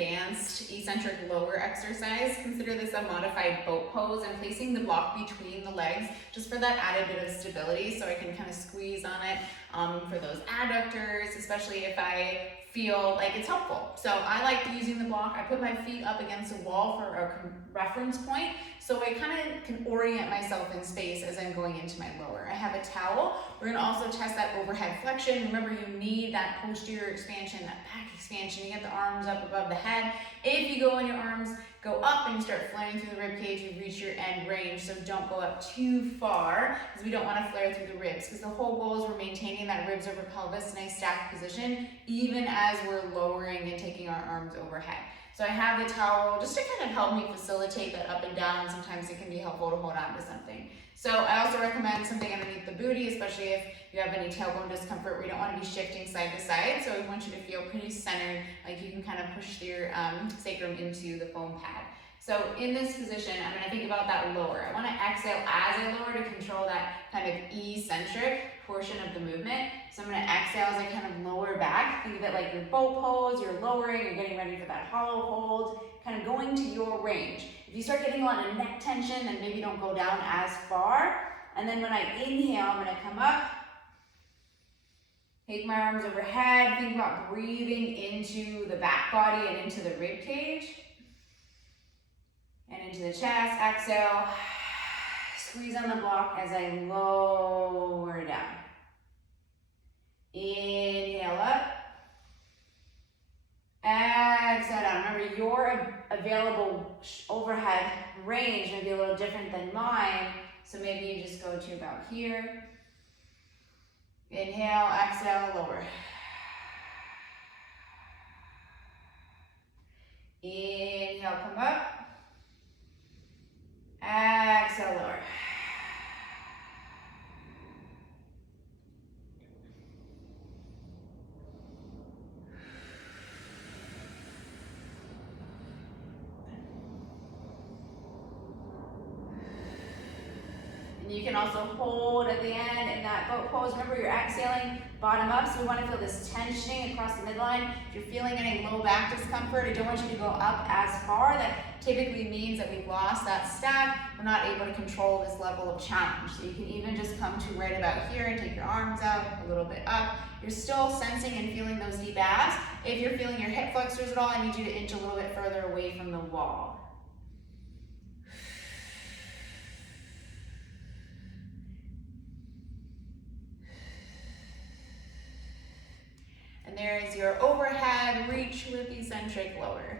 advanced eccentric lower exercise. Consider this a modified boat pose. I'm placing the block between the legs just for that added bit of stability, so I can kind of squeeze on it for those adductors, especially if I feel like it's helpful. So I like using the block. I put my feet up against a wall for a reference point, so I kind of can orient myself in space as I'm going into my lower. I have a towel. We're gonna also test that overhead flexion. Remember, you need that posterior expansion, that back expansion. You get the arms up above the head. If you go and your arms go up and you start flaring through the rib cage, you reach your end range, so don't go up too far, because we don't want to flare through the ribs, because the whole goal is we're maintaining that ribs over pelvis, nice stacked position, even as we're lowering and taking our arms overhead. So I have the towel just to kind of help me facilitate that up and down. Sometimes it can be helpful to hold on to something. So I also recommend something underneath the booty, especially if you have any tailbone discomfort. We don't want to be shifting side to side, so we want you to feel pretty centered, like you can kind of push your sacrum into the foam pad. So in this position, I'm going to think about that lower. I want to exhale as I lower to control that kind of eccentric portion of the movement. So I'm going to exhale as I kind of lower back. Think of it like your boat pose, you're lowering, you're getting ready for that hollow hold, kind of going to your range. If you start getting a lot of neck tension, then maybe don't go down as far. And then when I inhale, I'm going to come up, take my arms overhead, think about breathing into the back body and into the rib cage. And into the chest, exhale, squeeze on the block as I lower down. Inhale up, exhale down. Remember, your available overhead range may be a little different than mine, so maybe you just go to about here. Inhale, exhale, lower. Inhale, come up. Exhale, lower. And you can also hold at the end in that boat pose. Remember, you're exhaling bottom up, so we want to feel this tensioning across the midline. If you're feeling any low back discomfort, I don't want you to go up as far. That typically means that we've lost that stack. We're not able to control this level of challenge. So you can even just come to right about here and take your arms out a little bit up. You're still sensing and feeling those deep abs. If you're feeling your hip flexors at all, I need you to inch a little bit further away from the wall. And there is your overhead reach with eccentric lower.